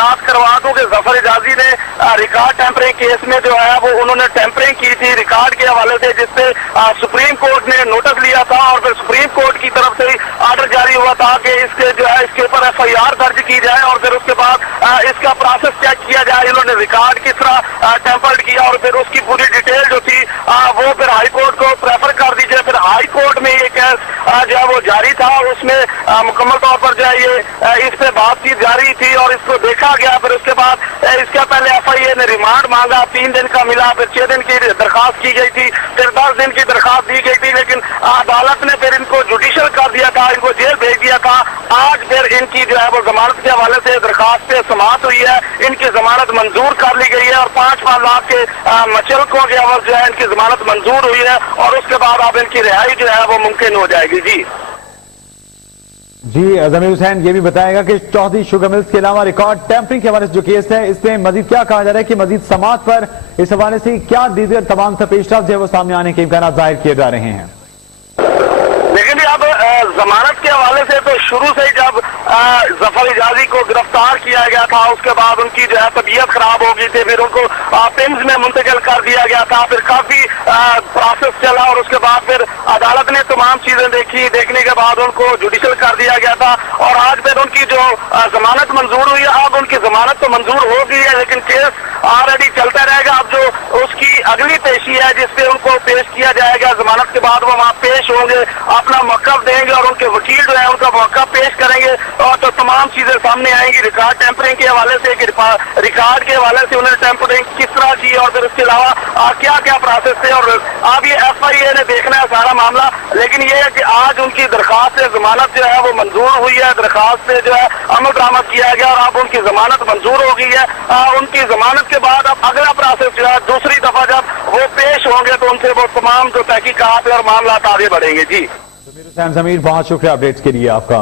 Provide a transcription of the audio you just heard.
याद करवा दूं कि जफर एजाजी ने रिकॉर्ड टेम्परिंग केस में जो है वो उन्होंने टेम्परिंग की थी रिकॉर्ड के हवाले से, जिससे सुप्रीम कोर्ट ने नोटिस लिया था और फिर सुप्रीम कोर्ट की तरफ से आर्डर जारी हुआ था कि इसके जो है इसके ऊपर FIR दर्ज की जाए और फिर उसके बाद इसका प्रोसेस चेक किया जाए, इन्होंने रिकॉर्ड किस तरह टेम्पर्ड किया और फिर उसकी पूरी डिटेल जो थी वो फिर हाई कोर्ट को प्रेफर कर दीजिए। फिर हाई कोर्ट में ये केस जो है वो जारी था, उसमें मुकम्मल तौर पर जो है ये इस पे बातचीत जारी थी और इसको देखा गया। फिर उसके बाद इसके पहले FIA ने रिमांड मांगा, 3 दिन का मिला, फिर 6 दिन की दरखास्त की गई थी, फिर 10 दिन की दरखास्त दी गई थी, लेकिन अदालत ने फिर इनको जुडिशल कर दिया था, इनको जेल भेज दिया था। आज फिर इनकी जो है वो जमानत के हवाले से दरखास्त पे समाअत हुई है, इनकी जमानत मंजूर कर ली गई है और 5 लाख के मचलकों के अवध जो है इनकी जमानत मंजूर हुई है और उसके बाद अब इनकी रिहाई जो है वो मुमकिन हो जाएगी। जी जमीर हुसैन, ये भी बताएगा कि चौधरी शुगर मिल्स के अलावा रिकॉर्ड टेम्परिंग के हवाले से जो केस है इसमें मजीद क्या कहा जा रहा है कि मजीद समाअत पर इस हवाले से क्या दीगर तमाम पेशरफ्त जो है वो सामने आने के इम्कान जाहिर किए जा रहे हैं? लेकिन अब जमानत के हवाले से तो शुरू से ही जब जफर एजाजी को गिरफ्तार किया गया था उसके बाद उनकी जो है तबीयत खराब हो गई थी, फिर उनको पिम्स में मुंतकिल कर दिया गया था, फिर काफी प्रोसेस चला और उसके बाद फिर अदालत ने तमाम चीजें देखी, देखने के बाद उनको जुडिशल कर दिया गया था और आज फिर उनकी जो जमानत मंजूर हुई है। अब उनकी जमानत तो मंजूर हो गई है लेकिन केस ऑलरेडी चलता रहेगा। अब जो उसकी अगली पेशी है जिसपे उनको पेश किया जाएगा, जमानत के बाद वो वहाँ पेश होंगे, अपना मौक़िफ़ देंगे और उनके वकील जो है उनका मौक़िफ़ पेश करेंगे और तो तमाम चीजें सामने आएंगी रिकॉर्ड टेम्परिंग के हवाले से, रिकॉर्ड के हवाले से उन्होंने टेम्परिंग किस तरह की और फिर उसके अलावा क्या क्या प्रोसेस थे। और अब ये FIA ने देखना है सारा मामला, लेकिन ये है कि आज उनकी दरखास्त से जमानत जो है वो मंजूर हुई है, दरखास्त से जो है अमल दरामद किया गया और अब उनकी जमानत मंजूर हो गई है। उनकी जमानत के बाद अब अगला प्रोसेस जो है दूसरी दफा जब वो पेश होंगे तो उनसे वो तमाम जो तहकीकात और मामला आगे बढ़ेंगे। जी जमीर हुसैन, बहुत शुक्रिया अपडेट्स के लिए आपका।